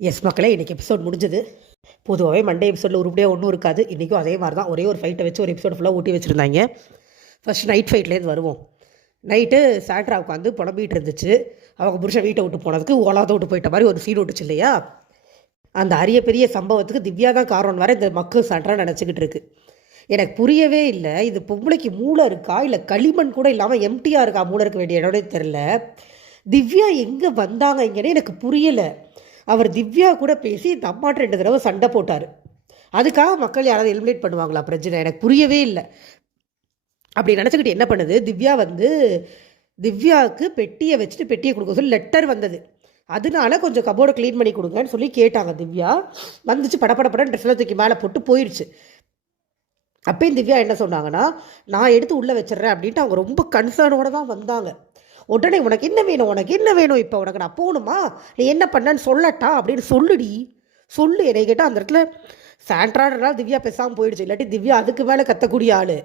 S மக்களே, இன்றைக்கி episode முடிஞ்சது. பொதுவாகவே மண்டே எபிசோடில் உருப்படியாக ஒன்றும் இருக்காது. இன்றைக்கும் அதே மாதிரி தான். ஒரே ஒரு ஃபைட்டை வச்சு ஒரு எபிசோட் ஃபுல்லாக ஊட்டி வச்சுருந்தாங்க. ஃபஸ்ட் நைட் ஃபைட்லேருந்து வருவோம். நைட்டு சாண்ட்ரா உட்காந்து புலம்பிகிட்டு இருந்துச்சு. அவங்க புருஷன் வீட்டை விட்டு போனதுக்கு ஓலாத விட்டு போயிட்ட மாதிரி ஒரு சீன் விட்டுச்சு இல்லையா? அந்த அரிய பெரிய சம்பவத்துக்கு திவ்யா தான் காரணம் வர இந்த மக்கள் சாண்ட்ரா நினச்சிக்கிட்டு இருக்கு. எனக்கு புரியவே இல்லை, இது பொம்பளைக்கு மூளை இருக்கா இல்லை களிமண் கூட இல்லாமல் எம்டியாக இருக்கா மூளை இருக்க வேண்டிய இடம்னே தெரில. திவ்யா எங்கே வந்தாங்க இங்கேன்னு எனக்கு புரியலை. அவர் திவ்யா கூட பேசி இந்த அம்மாட்ட 2 தடவை சண்டை போட்டார். அதுக்காக மக்கள் யாராவது எலிமினேட் பண்ணுவாங்களா பிரச்சனை? எனக்கு புரியவே இல்லை. அப்படி நினச்சிக்கிட்டு என்ன பண்ணுது திவ்யா திவ்யாவுக்கு பெட்டியை வச்சுட்டு பெட்டியை கொடுக்க சொல்லி லெட்டர் வந்தது. அதனால கொஞ்சம் கபோர்டை க்ளீன் பண்ணி கொடுங்கன்னு சொல்லி கேட்டாங்க. திவ்யா வந்துச்சு, படப்படப்படன்னு ட்ரெஸ்ஸில் தூக்கி மேலே போட்டு போயிடுச்சு. அப்பயும் திவ்யா என்ன சொன்னாங்கன்னா, நான் எடுத்து உள்ளே வச்சிட்றேன் அப்படின்ட்டு அவங்க ரொம்ப கன்சர்னோடு தான் வந்தாங்க. உடனே உனக்கு என்ன வேணும் இப்போ உனக்கு நான் போகணுமா, நீ என்ன பண்ணன்னு சொல்லட்டா அப்படின்னு சொல்லுடி, சொல்லு என்னை கேட்டால். அந்த இடத்துல சாண்ட்ரானால திவ்யா பேசாமல் போயிடுச்சு. இல்லாட்டி திவ்யா அதுக்கு மேலே கத்தக்கூடிய ஆள்.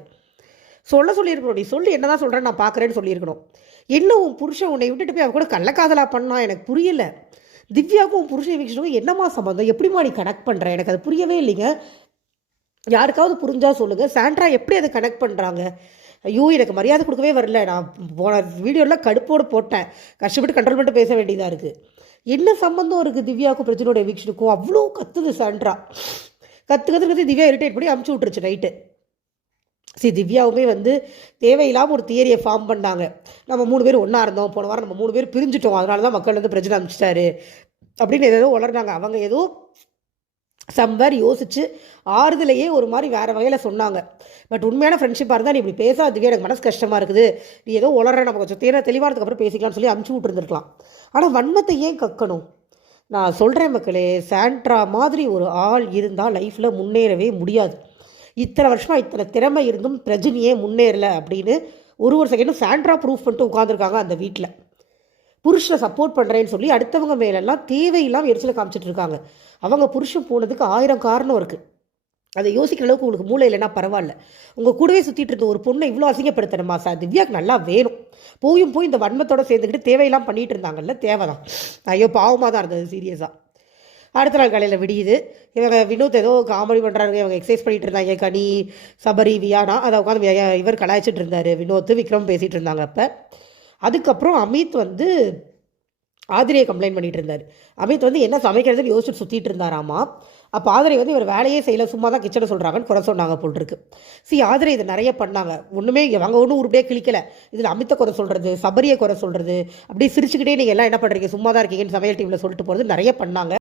சொல்லியிருக்கணும், நீ சொல்லி என்ன தான் சொல்கிறேன்னு நான் பார்க்குறேன்னு சொல்லியிருக்கணும். என்ன உன் புருஷன் உன்னை விட்டுட்டு போய் அவ கூட கள்ளக்காதலா பண்ணா? எனக்கு புரியலை. திவ்யாவுக்கும் உன் புருஷன் வீக்ஷனுக்கும் என்னமா சம்பந்தம்? எப்படிமா நீ கனெக்ட் பண்ணுற? எனக்கு அது புரியவே இல்லைங்க. யாருக்காவது புரிஞ்சால் சொல்லுங்கள். சாண்ட்ரா எப்படி அதை கனெக்ட் பண்ணுறாங்க? ஐயோ, எனக்கு மரியாதை கொடுக்கவே வரல. நான் போன வீடியோலாம் கடுப்போடு போட்டேன். கஷ்டப்பட்டு கண்ட்ரோல் பண்ணிட்டு பேச வேண்டியதாக இருக்குது. என்ன சம்பந்தம் இருக்குது திவ்யாவுக்கும் பிரச்சனையோட எவிக்ஷனுக்கும்? அவ்வளோ கத்துது சாண்ட்ரா. கற்று திவ்யா இரிட்டேட் பண்ணி அமுச்சு விட்டுருச்சு நைட்டு. திவ்யாவுமே தேவையில்லாமல் ஒரு தியரியை ஃபார்ம் பண்ணாங்க. நம்ம 3 பேர் ஒன்றா இருந்தோம், போன வாரம் நம்ம 3 பேர் பிரிஞ்சுட்டோம், அதனால தான் மக்கள் பிரச்சனை அனுப்பிச்சிட்டாரு அப்படின்னு ஏதோ வளர்றாங்க. அவங்க ஏதோ சம்பார் யோசிச்சு ஆறுதலையே ஒரு மாதிரி வேறு வகையில் சொன்னாங்க. பட் உண்மையான ஃப்ரெண்ட்ஷிப்பாக இருந்தால் நீ இப்படி பேசாததுவே எனக்கு மனசு கஷ்டமாக இருக்குது, நீ ஏதோ உளற, நம்ம கொஞ்சம் தெளிவானதுக்கு அப்புறம் பேசிக்கலாம்னு சொல்லி அமுச்சு விட்டுருந்துருக்கலாம். ஆனால் வன்மத்தை ஏன் கக்கணும்? நான் சொல்கிறேன் மக்களே, சாண்ட்ரா மாதிரி ஒரு ஆள் இருந்தால் லைஃப்பில் முன்னேறவே முடியாது. இத்தனை வருஷமாக இத்தனை திறமை இருந்தும் பிரஜினியே முன்னேறலை அப்படின்னு ஒரு செகண்டும் சாண்ட்ரா ப்ரூஃப் பண்ணிட்டு உட்காந்துருக்காங்க அந்த வீட்டில். புருஷனை சப்போர்ட் பண்ணுறேன்னு சொல்லி அடுத்தவங்க மேலெல்லாம் தேவையில்லாமல் எரிச்சலை காமிச்சிட்டு இருக்காங்க. அவங்க புருஷன் போனதுக்கு 1000 காரணம் இருக்குது. அதை யோசிக்கிற அளவுக்கு உங்களுக்கு மூளை இல்லைன்னா பரவாயில்ல. உங்கள் கூடவே சுற்றிட்டு இருந்த ஒரு பொண்ணை இவ்வளோ அசிங்கப்படுத்தணுமா சார்? திவ்யாவுக்கு நல்லா வேணும். போய் இந்த வன்மத்தோடு சேர்ந்துக்கிட்டு தேவையெல்லாம் பண்ணிகிட்டு இருந்தாங்கல்ல, தேவைதான். ஐயோ, பாவமாக தான் இருந்தது சீரியஸாக. அடுத்த நாள் காலையில் விடியுது. இவங்க வினோத் ஏதோ காமெடி பண்ணுறாங்க, இவங்க எக்ஸசைஸ் பண்ணிகிட்டு இருந்தாங்க. கனி, சபரி, வியானா அதை உட்காந்து இவர் கலாய்ச்சிட்டு இருந்தார். வினோத் விக்ரம் பேசிகிட்டு இருந்தாங்க. அப்போ அதுக்கப்புறம் அமித் ஆதிரியை கம்ப்ளைண்ட் பண்ணிகிட்டு இருந்தார். அமித் என்ன சமைக்கிறதுன்னு யோசிச்சுட்டு சுற்றிட்டு இருந்தாராமா. அப்போ ஆதிரை இவர் வேலையே செய்யலை, சும்மா தான் கிச்சனை சொல்கிறாங்கன்னு குறை சொன்னாங்க போல் இருக்கு. ஆதிரை இதை நிறைய பண்ணாங்க. ஒன்றுமே அவங்க ஒன்றும் உருப்படியே கிளிக்கலை. இதில் அமித்தை குறை சொல்கிறது, சபரியை குறை சொல்கிறது, அப்படியே சிரிச்சுக்கிட்டே நீங்கள் எல்லாம் என்ன பண்ணுறீங்க, சும்மா தான் இருக்கீங்கன்னு சமையல் டீமில் சொல்லிட்டு போகிறது நிறைய பண்ணாங்க.